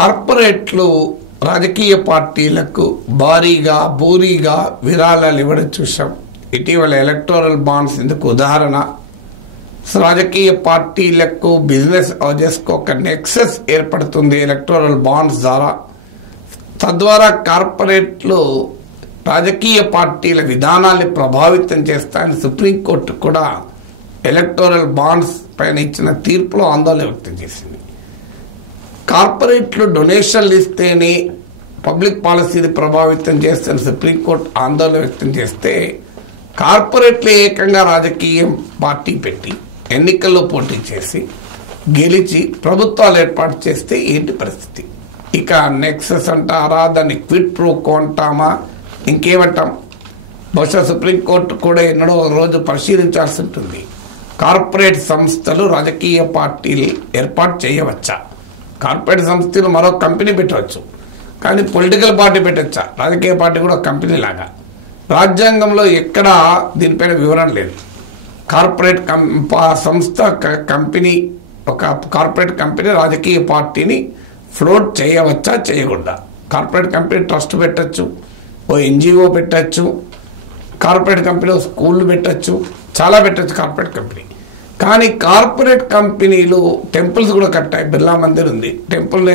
కార్పొరేట్లు రాజకీయ పార్టీలకు భారీగా బోరీగా విరాళాలు ఇవ్వడం చూసాం. ఇటీవల ఎలక్టోరల్ బాండ్స్ ఇందుకు ఉదాహరణ. రాజకీయ పార్టీలకు బిజినెస్ హౌజెస్కు ఒక నెక్సెస్ ఏర్పడుతుంది ఎలక్టోరల్ బాండ్స్ ద్వారా. తద్వారా కార్పొరేట్లు రాజకీయ పార్టీల విధానాన్ని ప్రభావితం చేస్తాయని సుప్రీంకోర్టు కూడా ఎలక్టోరల్ బాండ్స్ పైన ఇచ్చిన తీర్పులో ఆందోళన వ్యక్తం చేసింది. కార్పొరేట్లు డొనేషన్లు ఇస్తేనే పబ్లిక్ పాలసీని ప్రభావితం చేస్తున్న సుప్రీంకోర్టు ఆందోళన వ్యక్తం చేస్తే, కార్పొరేట్లు ఏకంగా రాజకీయ పార్టీ పెట్టి ఎన్నికల్లో పోటీ చేసి గెలిచి ప్రభుత్వాలు ఏర్పాటు చేస్తే ఏంటి పరిస్థితి? ఇక నెక్సెస్ అంటారా, దాన్ని క్విడ్ ప్రో కో అంటామా, ఇంకేమంటాం? బహుశా సుప్రీంకోర్టు కూడా ఎన్నడో రోజు పరిశీలించాల్సి ఉంటుంది. కార్పొరేట్ సంస్థలు రాజకీయ పార్టీలు ఏర్పాటు చేయవచ్చా? కార్పొరేట్ సంస్థలు మరో కంపెనీ పెట్టవచ్చు, కానీ పొలిటికల్ పార్టీ పెట్టచ్చా? రాజకీయ పార్టీ కూడా కంపెనీ లాగా. రాజ్యాంగంలో ఎక్కడా దీనిపైన వివరణ లేదు. కార్పొరేట్ సంస్థ కంపెనీ, ఒక కార్పొరేట్ కంపెనీ రాజకీయ పార్టీని ఫ్లోట్ చేయవచ్చా చేయకూడదా? కార్పొరేట్ కంపెనీ ట్రస్ట్ పెట్టచ్చు, ఓ ఎన్జిఓ పెట్టచ్చు, కార్పొరేట్ కంపెనీ స్కూళ్ళు పెట్టచ్చు, చాలా పెట్టచ్చు కార్పొరేట్ కంపెనీ. కానీ కార్పొరేట్ కంపెనీలు టెంపుల్స్ కూడా కట్టాయి. బిర్లా మందిర్ ఉంది, టెంపుల్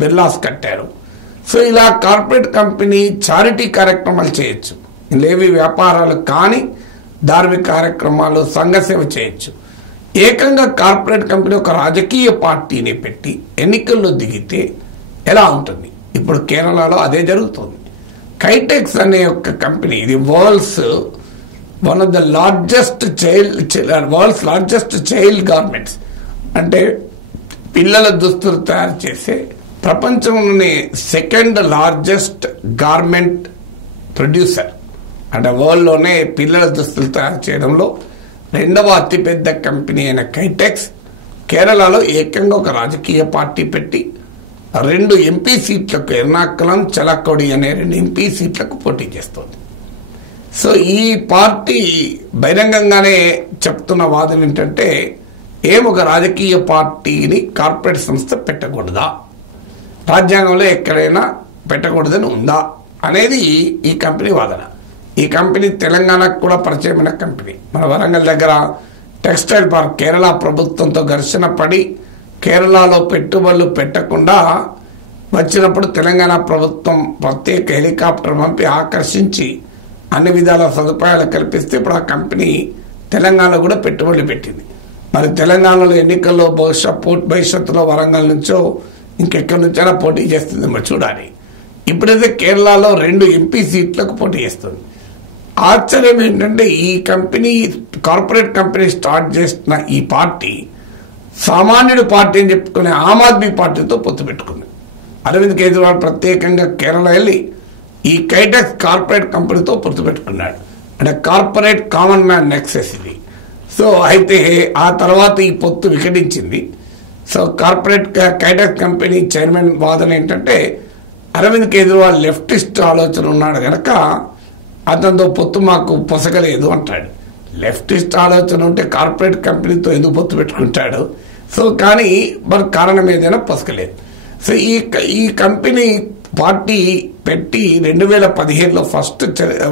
బిర్లాస్ కట్టారు. సో ఇలా కార్పొరేట్ కంపెనీ చారిటీ కార్యక్రమాలు చేయొచ్చు, లేవి వ్యాపారాలు కానీ ధార్మిక కార్యక్రమాలు, సంఘ సేవ చేయొచ్చు. ఏకంగా కార్పొరేట్ కంపెనీ ఒక రాజకీయ పార్టీని పెట్టి ఎన్నికల్లో దిగితే ఎలా ఉంటుంది? ఇప్పుడు కేరళలో అదే జరుగుతుంది. కైటెక్స్ అనే ఒక కంపెనీ, ఇది వరల్డ్స్ లార్జెస్ట్ చైల్డ్ గార్మెంట్స్, అంటే పిల్లల దుస్తులు తయారు చేసే ప్రపంచంలోని సెకండ్ లార్జెస్ట్ గార్మెంట్ ప్రొడ్యూసర్, అంటే వరల్డ్లోనే పిల్లల దుస్తులు తయారు చేయడంలో రెండవ అతిపెద్ద కంపెనీ అయిన కైటెక్స్ కేరళలో ఏకంగా ఒక రాజకీయ పార్టీ పెట్టి 2 ఎంపీ సీట్లకు, ఎర్నాకుళం, చలక్కోడి అనే 2 ఎంపీ సీట్లకు పోటీ చేస్తోంది. సో ఈ పార్టీ బహిరంగంగానే చెప్తున్న వాదన ఏంటంటే, ఒక రాజకీయ పార్టీని కార్పొరేట్ సంస్థ పెట్టకూడదా, రాజ్యాంగంలో ఎక్కడైనా పెట్టకూడదని ఉందా అనేది ఈ కంపెనీ వాదన. ఈ కంపెనీ తెలంగాణకు కూడా పరిచయమైన కంపెనీ. మన వరంగల్ దగ్గర టెక్స్టైల్ పార్క్ కేరళ ప్రభుత్వంతో ఘర్షణ పడి కేరళలో పెట్టుబడులు పెట్టకుండా వచ్చినప్పుడు తెలంగాణ ప్రభుత్వం ప్రత్యేక హెలికాప్టర్ పంపి ఆకర్షించి అన్ని విధాల సదుపాయాలు కల్పిస్తే ఇప్పుడు ఆ కంపెనీ తెలంగాణలో కూడా పెట్టుబడులు పెట్టింది. మరి తెలంగాణలో ఎన్నికల్లో భవిష్యత్తులో వరంగల్ నుంచో ఇంకెక్కడి నుంచైనా పోటీ చేస్తుంది, మరి చూడాలి. ఇప్పుడైతే కేరళలో 2 ఎంపీ సీట్లకు పోటీ చేస్తుంది. ఆశ్చర్యం ఏంటంటే, ఈ కంపెనీ కార్పొరేట్ కంపెనీ స్టార్ట్ చేసిన ఈ పార్టీ సామాన్యుడి పార్టీ అని చెప్పుకునే ఆమ్ ఆద్మీ పార్టీతో పొత్తు పెట్టుకుంది. అరవింద్ కేజ్రీవాల్ ప్రత్యేకంగా కేరళ వెళ్ళి ఈ కైటెక్స్ కార్పొరేట్ కంపెనీతో పొత్తు పెట్టుకున్నాడు. అంటే కార్పొరేట్ కామన్ మ్యాన్ నెక్సెస్ ఇది. సో అయితే ఆ తర్వాత ఈ పొత్తు వికటించింది. So corporate Kitex company chairman వాదన ఏంటంటే, అరవింద్ కేజ్రీవాల్ లెఫ్టిస్ట్ ఆలోచన ఉన్నాడు కనుక అతనితో పొత్తు మాకు పొసగలేదు అంటాడు. లెఫ్టిస్ట్ ఆలోచన ఉంటే కార్పొరేట్ కంపెనీతో ఎందుకు పొత్తు పెట్టుకుంటాడు? సో కానీ మరి కారణం ఏదైనా పొసగలేదు. సో ఈ కంపెనీ పార్టీ పెట్టి 2015లో ఫస్ట్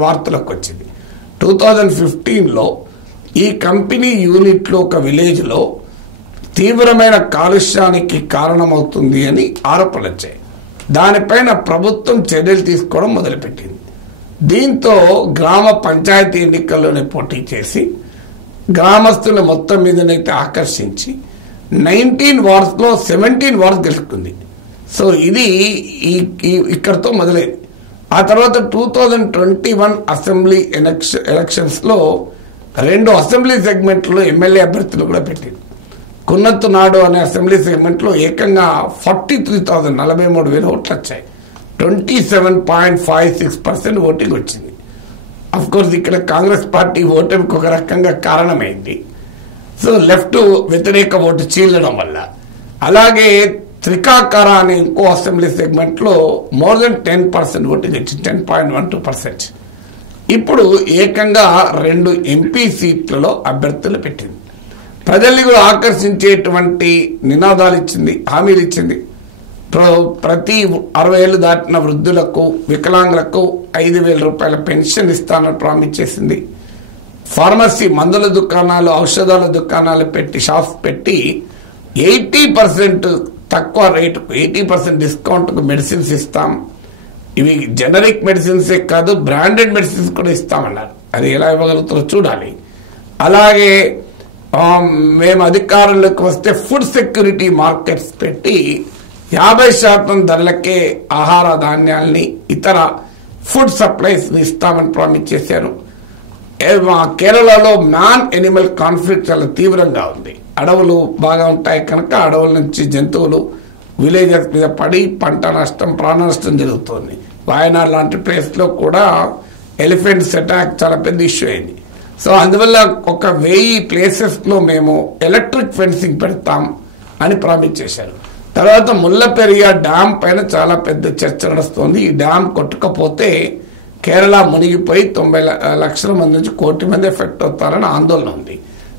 వార్తలకు వచ్చింది. 2015లో ఈ కంపెనీ యూనిట్లో ఒక విలేజ్లో తీవ్రమైన కాలుష్యానికి కారణమవుతుంది అని ఆరోపణలు వచ్చాయి. దానిపైన ప్రభుత్వం చర్యలు తీసుకోవడం మొదలుపెట్టింది. దీంతో గ్రామ పంచాయతీ ఎన్నికల్లోనే పోటీ చేసి గ్రామస్తుల మొత్తం మీదనైతే ఆకర్షించి 19 వార్డ్స్లో 17 వార్డ్స్ గెలుచుకుంది. సో ఇది ఇక్కడతో మొదలైంది. ఆ తర్వాత 2021 అసెంబ్లీ ఎలక్షన్స్లో 2 అసెంబ్లీ సెగ్మెంట్లో ఎమ్మెల్యే అభ్యర్థులు కూడా పెట్టింది. కున్నత్తు నాడు అనే అసెంబ్లీ సెగ్మెంట్లో ఏకంగా 43,000 ఓట్లు వచ్చాయి. 27.56% ఓటింగ్ వచ్చింది. అఫ్ కోర్స్ ఇక్కడ కాంగ్రెస్ పార్టీ ఓటమికి ఒక రకంగా కారణమైంది. సో లెఫ్ట్ వ్యతిరేక ఓటు చీలడం వల్ల. అలాగే త్రికాకర అనే ఇంకో అసెంబ్లీ సెగ్మెంట్లో మోర్ దెన్ 10% ఓటింగ్ వచ్చింది, 10.12%. ఇప్పుడు ఏకంగా 2 ఎంపీ సీట్లలో అభ్యర్థులు పెట్టింది. ప్రజల్ని కూడా ఆకర్షించేటువంటి నినాదాలు ఇచ్చింది, హామీలు ఇచ్చింది. ప్రతి 60 ఏళ్ళు దాటిన వృద్ధులకు, వికలాంగులకు 5,000 రూపాయల పెన్షన్ ఇస్తానని ప్రామిస్ చేసింది. ఫార్మసీ, మందుల దుకాణాలు, ఔషధాల దుకాణాలు పెట్టి, షాప్స్ పెట్టి 80% తక్కువ రేటుకు, 80% డిస్కౌంట్కు మెడిసిన్స్ ఇస్తాం. ఇవి జనరిక్ మెడిసిన్సే కాదు, బ్రాండెడ్ మెడిసిన్స్ కూడా ఇస్తామన్నారు. అది ఎలా ఇవ్వగలుగుతారో చూడాలి. అలాగే మేము అధికారంలోకి వస్తే ఫుడ్ సెక్యూరిటీ మార్కెట్స్ పెట్టి 50% ధరలకే ఆహార ధాన్యాల్ని, ఇతర ఫుడ్ సప్లైస్ ఇస్తామని ప్రామిస్ చేశారు. కేరళలో మ్యాన్ ఎనిమల్ కాన్ఫ్లిక్ట్ చాలా తీవ్రంగా ఉంది. అడవులు బాగా ఉంటాయి కనుక అడవుల నుంచి జంతువులు విలేజెస్ మీద పడి పంట నష్టం, ప్రాణ నష్టం జరుగుతుంది. వాయనాడ్ లాంటి ప్లేస్లో కూడా ఎలిఫెంట్స్ అటాక్ చాలా పెద్ద ఇష్యూ అయింది. సో అందువల్ల 1000 ప్లేసెస్లో మేము ఎలక్ట్రిక్ ఫెన్సింగ్ పెడతాం అని ప్రామిస్ చేశారు. తర్వాత ముల్లపెరియ డ్యామ్ పైన చాలా పెద్ద చర్చ నడుస్తుంది. ఈ డ్యామ్ కొట్టుకపోతే కేరళ మునిగిపోయి 90 లక్షల మంది నుంచి 1 కోటి మంది ఎఫెక్ట్ అవుతారని ఆందోళన ఉంది.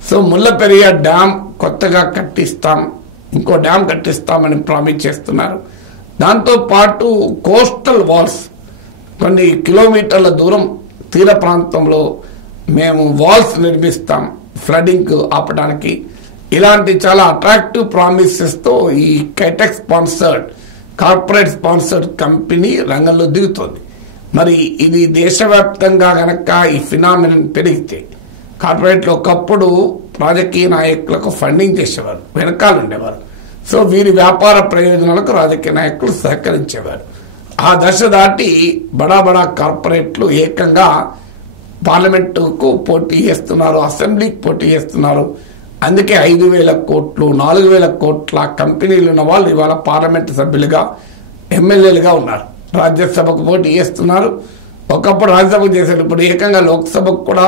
సో ముల్లపెరియ డ్యామ్ కొత్తగా కట్టిస్తాం, ఇంకో డ్యామ్ కట్టిస్తామని ప్రామిస్ చేస్తున్నారు. దాంతోపాటు కోస్టల్ వాల్స్, కొన్ని కిలోమీటర్ల దూరం తీర ప్రాంతంలో మేము వాల్స్ నిర్మిస్తాం ఫ్లడింగ్ ఆపడానికి. ఇలాంటి చాలా అట్రాక్టివ్ ప్రామిసెస్తో ఈ కైటెక్ స్పాన్సర్డ్, కార్పొరేట్ స్పాన్సర్డ్ కంపెనీ రంగంలో దిగుతోంది. మరి ఇది దేశవ్యాప్తంగా గనక ఈ ఫినామినన్ పెరిగితే, కార్పొరేట్లు ఒకప్పుడు రాజకీయ నాయకులకు ఫండింగ్ చేసేవారు, వెనకాల ఉండేవారు. సో వీరి వ్యాపార ప్రయోజనాలకు రాజకీయ నాయకులు సహకరించేవారు. ఆ దశ దాటి బడా బడా కార్పొరేట్లు ఏకంగా పార్లమెంటుకు పోటీ చేస్తున్నారు, అసెంబ్లీకి పోటీ చేస్తున్నారు. అందుకే 5,000 కోట్లు, 4,000 కోట్ల కంపెనీలు ఉన్న వాళ్ళు ఇవాళ పార్లమెంటు సభ్యులుగా, ఎమ్మెల్యేలుగా ఉన్నారు. రాజ్యసభకు పోటీ చేస్తున్నారు. ఒకప్పుడు రాజ్యసభకు చేశారు, ఇప్పుడు ఏకంగా లోక్సభకు కూడా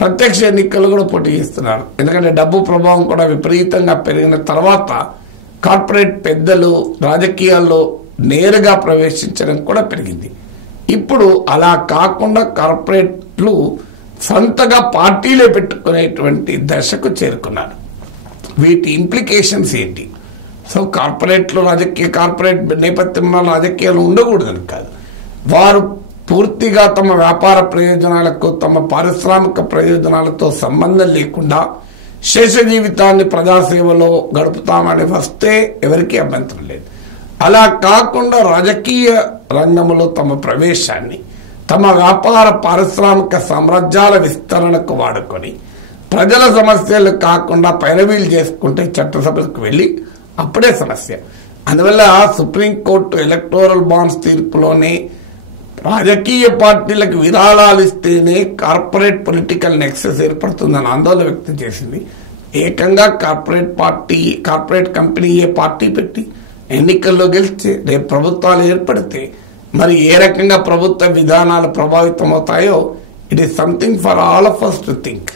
ప్రత్యక్ష ఎన్నికలు కూడా పోటీ చేస్తున్నారు. ఎందుకంటే డబ్బు ప్రభావం కూడా విపరీతంగా పెరిగిన తర్వాత కార్పొరేట్ పెద్దలు రాజకీయాల్లో నేరుగా ప్రవేశించడం కూడా పెరిగింది. ఇప్పుడు అలా కాకుండా కార్పొరేట్లు సొంతగా పార్టీలే పెట్టుకునేటువంటి దశకు చేరుకున్నారు. వీటి ఇంప్లికేషన్స్ ఏంటి? సో కార్పొరేట్ నేపథ్యంలో రాజకీయాలు ఉండకూడదని కాదు, వారు పూర్తిగా తమ వ్యాపార ప్రయోజనాలకు, తమ పారిశ్రామిక ప్రయోజనాలతో సంబంధం లేకుండా శేష జీవితాన్ని ప్రజాసేవలో గడుపుతామని వస్తే ఎవరికీ అభ్యంతరం లేదు. అలా కాకుండా రాజకీయ రంగంలో తమ ప్రవేశాన్ని తమ వ్యాపార పారిశ్రామిక సామ్రాజ్యాల విస్తరణకు వాడుకొని ప్రజల సమస్యలు కాకుండా పైరవీలు చేసుకుంటే చట్టసభలకు వెళ్ళి అప్పుడే సమస్య. అందువల్ల సుప్రీంకోర్టు ఎలక్టోరల్ బాండ్స్ తీర్పులోనే రాజకీయ పార్టీలకు విరాళాలు ఇస్తేనే కార్పొరేట్ పొలిటికల్ నెక్సెస్ ఏర్పడుతుందని ఆందోళన వ్యక్తం చేసింది. ఏకంగా కార్పొరేట్ కంపెనీ పార్టీ పెట్టి ఎన్నికల్లో గెలిచి రేపు ప్రభుత్వాలు ఏర్పడితే మరి ఏ రకంగా ప్రభుత్వ విధానాలు ప్రభావితం అవుతాయో, it is something for all of us to think.